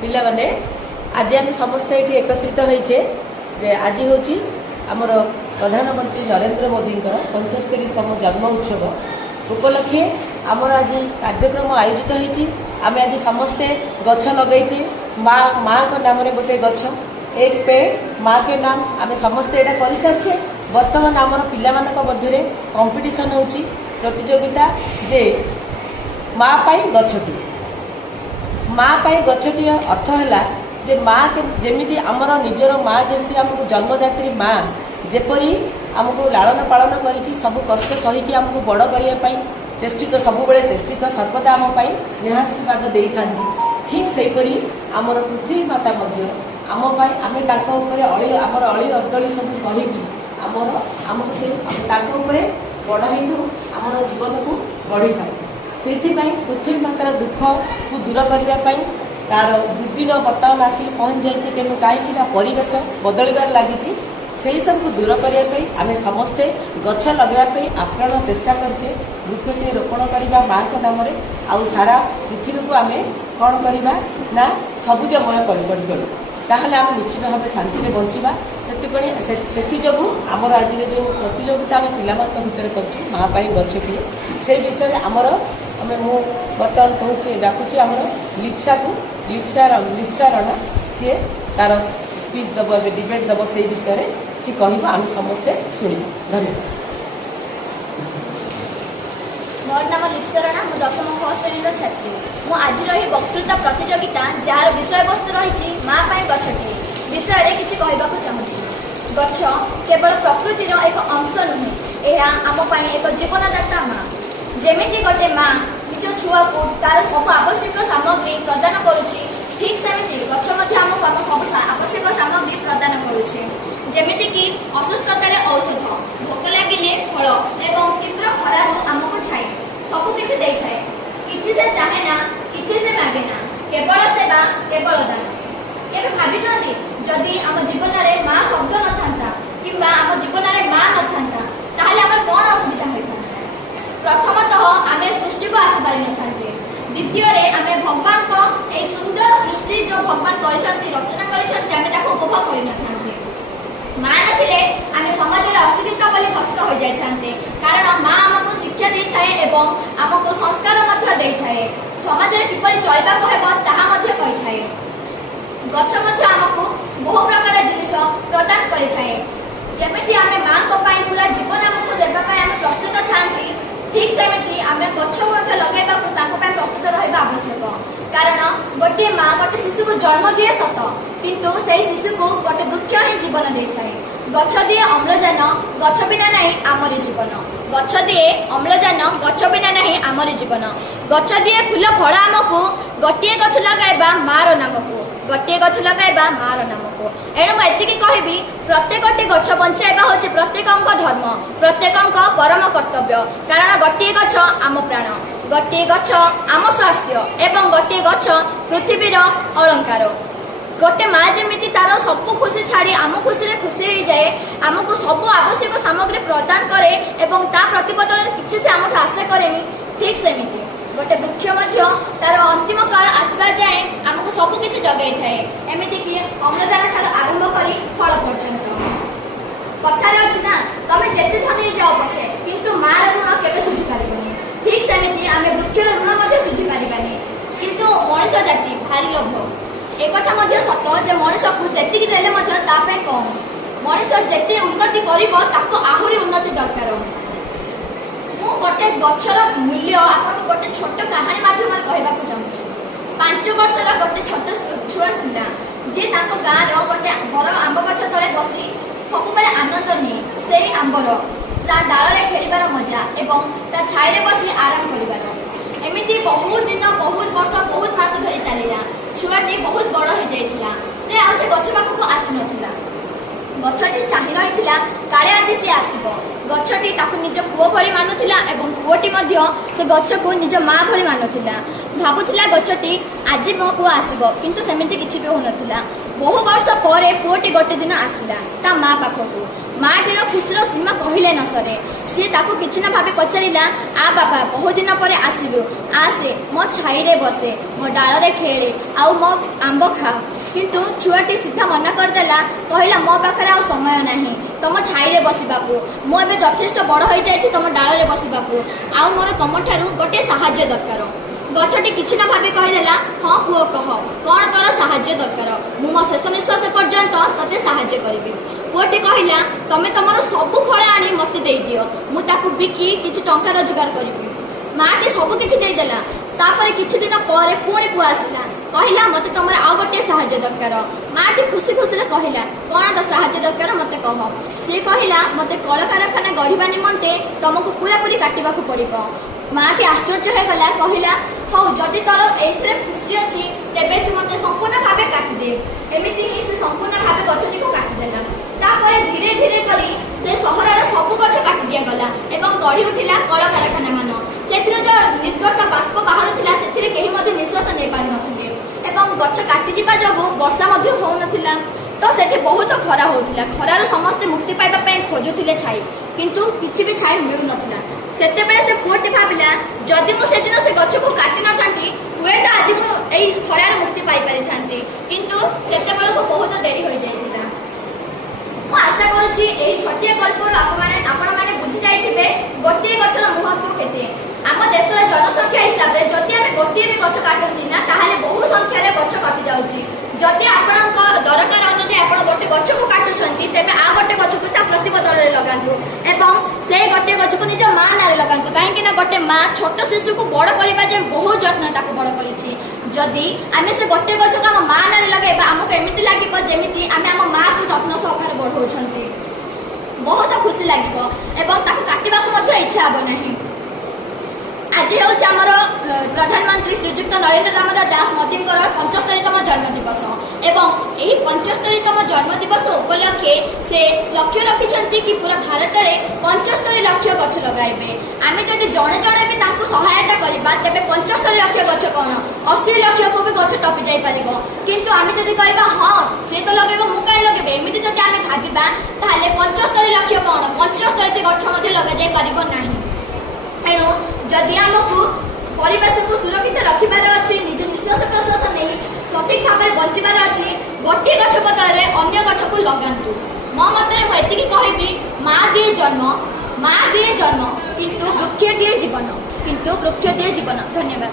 पिला माने आज आम समस्त ये एकत्रित होइचे जे आज हूँ आमर प्रधानमंत्री नरेंद्र मोदी 75तम जन्म उत्सव उपलक्षे आमर आज कार्यक्रम आयोजित होती। आम आज समस्ते गछ लगे माँ को नाम गोटे गछ एक पेड़ माँ के नाम आम समस्ते यहाँ कर सारी। बर्तमान आमर पिला मध्य कंपिटिशन हो प्रतियोगिता जे माँ पाई गछटी माँ पाई गछटी अर्थ है जे माँ के जमी आमर निजर माँ जमी आमको जन्मदात्री माँ जेपरी आमको लालन पालन करके सब कष्ट सहीकि आमको बड़ करने चेष्टित सबुबले चेष्टित सर्वदा आम स्नेहाशीर्वाद दे था। ठीक सेपरी आमर पृथ्वी माता आम आम अली आमर अली अदली सब सहीकि आमर आमको से बड़ हो आमर जीवन को बढ़ी था। से पृथ्वी मातार दुख को दूर करने तार दुर्दिन बर्तमान आसिक पहुँच जाए तेणु कहीं परिवेश बदलबार लगी से सब को दूर करने आम समस्ते गछ लगवाई आप्राण चेष्टा करछे। वृक्षटी रोपण करवा माँ के नाम आउ सारा पृथ्वी को आम कौन करवा ना सबुजमय कर ताहले आम निश्चित भाव शांति बंचा। से जो आमर आज जो प्रतियोगिता आम पिला भितर कर माँ पाई गछटी से विषय आमर आम मु बर्तमान कहूँ डाकुची आमर लिप्सा को लिप्सा रणा सी तार स्पीच दब डिबेट दब से विषय किसी कह आम समस्ते शुणी। धन्यवाद। मोर नाम लिप्सा रणा मु 10म श्रेणी छात्री। मु आज वक्तृता प्रतियोगिता जार विषय वस्तु रही माँ पाई गछटी विषय किसी कहवाक चाहूँगी। गछ केवल प्रकृतिर एक अंश नुहे यह आम एक जीवनदाता माँ जमीती गोटे माँ निज छुआ को तार सब आवश्यक सामग्री प्रदान करुच्ची ठीक सेमती गछ आमको आम सब आवश्यक सामग्री प्रदान करुच्छे जमीती कि असुस्थतार औषध भोक लगिले फल एवं तीव्र खरार आमको छाई सबकि दे थाए कि से चाहे ना कि से मागे ना केवल सेवा केवल दान। केवे भाभी जदि आम जीवन में माँ शब्द न था कि आम जीवन में माँ न था ताहले आम कौन असुविधा होता। प्रथमतः आम सृष्टि को आसपारी न था। द्वितीय आम भगवान को ये सुंदर सृष्टि जो भगवान रचना कर उपभोग कर न था। माँ नथिले आम समाज में अशिक्षित बोली घोषित हो जाते कारण माँ आमको शिक्षा दे थाए एवं आमको संस्कार दे थाए समाज में किपरि चलबाक हेब ताहा कही थाए। गछ आमको बहु प्रकार जिनिस प्रदान करें जमी आम माँ को पूरा जीवन आमको देवाई आम प्रस्तुत था ठीक सेमती आम गछ लगेगा प्रस्तुत रहा आवश्यक कारण गोटे माँ गोटे शिशु को जन्म दिए सत किंतु से शिशु को गोटे वृक्ष ही जीवन दे थाए। गछ दिए अम्लजान गछ बिना नहीं आमर जीवन गछ दिए अम्लजान गछ बिना नहीं आमर जीवन गछ दिए फूल फल आमको गोटे गछ लगाइबा मार नामको गोटे गछ लगाइबा मार नामको। एणु मुझे कहबी प्रत्येक गछ बंचाइबा होछि प्रत्येक धर्म प्रत्येक परम कर्तव्य कारण गोटे गछ आम प्राण गोटे गछ आम स्वास्थ्य एवं गोटे गछ पृथ्वीर अलंकार। गोटे माँ जमी तार सब खुशी छाड़ी आम खुशी खुशी हो जाए आमको सब आवश्यक सामग्री प्रदान करे एवं ता प्रतिबदल किसी से आम आशा करे ठीक सेमती गोटे वृक्ष तार अंतिम काल आसवा जाए आमको सबकि जगै थाए एमती कि अम्लजान ठार आरंभ कर फल पर्यंत। कथार अच्छी ना तुम जिते धनी जाओ पछे किंतु मार ऋण केवे सुझी पारिबनी ठीक सेमती आम वृक्षर ऋण सुझी पारिबानी किंतु मनीष जाति भारी लोभ एक सत जे मनीष को जी देले कम मनीष जिते उन्नति कर आहरी उन्नति दरकार। मु गोटे गछर मूल्य आपको गोटे छोट कहानी माध्यम कहवाक चाहूँगी। 5 वर्षर गोटे छोट छुआ था जी गाँव गोटे बड़ आंब गछ तले बसी सब आनंद निए से आंबर ता डाल खेलिबार मजा एवं ता छाई बसी आराम कर एमती बहुत दिन बहुत वर्ष बहुत मास धरी चलला छुआटी बहुत बड़ हो जाता से आ गछ पाखक आसी ना गछटी चाहि रही काले आज सी आसब गछटी निज पुओ भली मानुला एवं पुओटी से गछ को निज माँ भली मानुला भावुला गछटी आज मो पुओ आसब किंतु सेमती किसी भी होना। बहु वर्ष पर पुओटी गोटे दिन आसला ता माँ पाखक ମାଟିର ଖୁସିର ସୀମା କହିଲେ ନ ସରେ। ସିଏ ତାକୁ କିଛି ନା ଭାବି ପଚାରିଲା, ଆ ବାବା ବହୁ ଦିନ ପରେ ଆସିଲୁ, ଆସେ ମୋ ଛାଇରେ ବସେ, ମୋ ଡାଳରେ ଖେଳେ, ଆଉ ମୋ ଆମ୍ବ ଖା। କିନ୍ତୁ ଛୁଆଟି ସିଧା ମନା କରିଦେଲା, କହିଲା ମୋ ପାଖରେ ଆଉ ସମୟ ନାହିଁ ତମ ଛାଇରେ ବସିବାକୁ, ମୁଁ ଏବେ ଯଥେଷ୍ଟ ବଡ଼ ହୋଇଯାଇଛି ତମ ଡାଳରେ ବସିବାକୁ, ଆଉ ମୋର ତମଠାରୁ ଗୋଟିଏ ସାହାଯ୍ୟ ଦରକାର। ଗଛଟି କିଛି ନ ଭାବି କହିଦେଲା, ହଁ ପୁଅ କହ, କ'ଣ ତୋର ସାହାଯ୍ୟ ଦରକାର? ମୁଁ ମୋ ଶେଷ ନିଶ୍ୱାସ ପର୍ଯ୍ୟନ୍ତ ତତେ ସାହାଯ୍ୟ କରିବି। ପୁଅଟି କହିଲା, ତମେ ତମର ସବୁ ଫଳ ଆଣି ମତେ ଦେଇଦିଅ, ମୁଁ ତାକୁ ବିକି କିଛି ଟଙ୍କା ରୋଜଗାର କରିବି। ମାଟି ସବୁ କିଛି ଦେଇଦେଲା। ତାପରେ କିଛି ଦିନ ପରେ ପୁଣି ପୁଅ ଆସିଲା, କହିଲା ମତେ ତମର ଆଉ ଗୋଟିଏ ସାହାଯ୍ୟ ଦରକାର। ମାଟି ଖୁସି ଖୁସିରେ କହିଲା, କ'ଣ ତ ସାହାଯ୍ୟ ଦରକାର ମତେ କହ। ସିଏ କହିଲା, ମତେ କଳକାରଖାନା ଗଢ଼ିବା ନିମନ୍ତେ ତମକୁ ପୁରାପୁରି କାଟିବାକୁ ପଡ଼ିବ। ମାଟି ଆଶ୍ଚର୍ଯ୍ୟ ହୋଇଗଲା, କହିଲା, ହଉ ଯଦି ତୋର ଏଇଥିରେ ଖୁସି ଅଛି ତେବେ ତୁ ମତେ ସମ୍ପୂର୍ଣ୍ଣ ଭାବେ କାଟିଦେ। ଏମିତି ହିଁ ସେ ସମ୍ପୂର୍ଣ୍ଣ ଭାବେ ଗଛଟିକୁ କାଟିଦେଲା। ତାପରେ ଧୀରେ ଧୀରେ କରି ସେ ସହରର ସବୁ ଗଛ କାଟି ଦିଆଗଲା ଏବଂ ଗଢ଼ି ଉଠିଲା କଳକାରଖାନା ମାନ। ସେଥିରୁ ଯୋଉ ନିର୍ଗତ ବାଷ୍ପ ବାହାରୁଥିଲା ସେଥିରେ କେହି ମଧ୍ୟ ନିଶ୍ୱାସ ନେଇପାରୁନଥିଲେ ଏବଂ ଗଛ କାଟିଯିବା ଯୋଗୁଁ ବର୍ଷା ମଧ୍ୟ ହଉନଥିଲା। ତ ସେଠି ବହୁତ ଖରା ହଉଥିଲା। ଖରାରୁ ସମସ୍ତେ ମୁକ୍ତି ପାଇବା ପାଇଁ ଖୋଜୁଥିଲେ ଛାଇ, କିନ୍ତୁ କିଛି ବି ଛାଇ ମିଳୁନଥିଲା। ସେତେବେଳେ ସେ ପୁଅଟି ଭାବିଲା, ଯଦି ମୁଁ ସେଦିନ ସେ ଗଛକୁ କାଟି ନଥାନ୍ତି ହୁଏତ ଆଜି ମୁଁ ଏଇ ଖରାରୁ ମୁକ୍ତି ପାଇପାରିଥାନ୍ତି, କିନ୍ତୁ ସେତେବେଳକୁ ବହୁତ ଡେରି ହୋଇଯାଇଥିଲା। ମୁଁ ଆଶା କରୁଛି ଏହି ଛୋଟିଆ ଗଳ୍ପରୁ ଆପଣମାନେ ବୁଝି ଯାଇଥିବେ ଗୋଟିଏ ଗଛର ମହତ୍ତ୍ୱ କେତେ। ଆମ ଦେଶର ଜନସଂଖ୍ୟା ହିସାବରେ ଯଦି ଆମେ ଗୋଟିଏ ବି ଗଛ କାଟନ୍ତି ନା ତାହେଲେ ବହୁ ସଂଖ୍ୟାରେ ଗଛ କଟି ଯାଉଛି। ଯଦି ଆପଣଙ୍କ ଦରକାର ଅନୁଯାୟୀ ଆପଣ ଗୋଟେ ଗଛକୁ କାଟୁଛନ୍ତି ତେବେ ଆଉ ଗୋଟେ ଗଛକୁ ତା ପ୍ରତିବଦଳରେ ଲଗାନ୍ତୁ ଏବଂ ସେଇ ଗୋଟିଏ ଗଛକୁ ନିଜ ମା ନାଁରେ ଲଗାନ୍ତୁ। କାହିଁକି ନା ଗୋଟେ ମା ଛୋଟ ଶିଶୁକୁ ବଡ଼ କରିବା ଯାଏଁ ବହୁତ ଯତ୍ନ ତାକୁ ବଡ଼ କରିଛି। ଯଦି ଆମେ ସେ ଗୋଟିଏ ଗଛକୁ ଆମ ମା ନାଁରେ ଲଗାଇବା ଆମକୁ ଏମିତି ଲାଗିବ ଯେମିତି ଆମେ ଆମ ମାକୁ ଯତ୍ନ ସହକାରେ ବଢ଼ଉଛନ୍ତି। ବହୁତ ଖୁସି ଲାଗିବ ଏବଂ ତାକୁ କାଟିବାକୁ ମଧ୍ୟ ଇଚ୍ଛା ହେବ ନାହିଁ। ଆଜି ହେଉଛି ଆମର ପ୍ରଧାନମନ୍ତ୍ରୀ ଶ୍ରୀଯୁକ୍ତ ନରେନ୍ଦ୍ର ଦାମୋଦର ଦାସ ମୋଦିଙ୍କର 75ତମ ଜନ୍ମଦିବସ ଏବଂ ଏହି 75ତମ ଜନ୍ମଦିବସ ଉପଲକ୍ଷେ ସେ ଲକ୍ଷ୍ୟ ରଖିଛନ୍ତି କି ପୁରା ଭାରତରେ 75 ଲକ୍ଷ ଗଛ ଲଗାଇବେ। ଆମେ ଯଦି ଜଣେ ଜଣେ ବି ତାଙ୍କୁ ସହାୟତା କରିବା ତେବେ 75 ଲକ୍ଷ ଗଛ କ'ଣ 80 ଲକ୍ଷକୁ ବି ଗଛ ଟପି ଯାଇପାରିବ। କିନ୍ତୁ ଆମେ ଯଦି କହିବା ହଁ ସିଏ ତ ଲଗେଇବ ମୁଁ କାହିଁ ଲଗେଇବି, ଏମିତି ଯଦି ଆମେ ଭାବିବା ତାହେଲେ 75 ଲକ୍ଷ କ'ଣ 75ଟି ଗଛ ମଧ୍ୟ ଲଗାଯାଇ ପାରିବ ନାହିଁ। ତେଣୁ ଯଦି ଆମକୁ ପରିବେଶକୁ ସୁରକ୍ଷିତ ରଖିବାର ଅଛି, ନିଜ ନିଶ୍ୱାସ ପ୍ରଶ୍ୱାସ ନେଇ ସଠିକ୍ ଭାବରେ ବଞ୍ଚିବାର ଅଛି, ଗୋଟିଏ ଗଛ ବଦଳରେ ଅନ୍ୟ ଗଛକୁ ଲଗାନ୍ତୁ। ମୋ ମତରେ ମୁଁ ଏତିକି କହିବି, ମା ଦିଏ ଜନ୍ମ କିନ୍ତୁ ବୃକ୍ଷ ଦିଏ ଜୀବନ। ଧନ୍ୟବାଦ।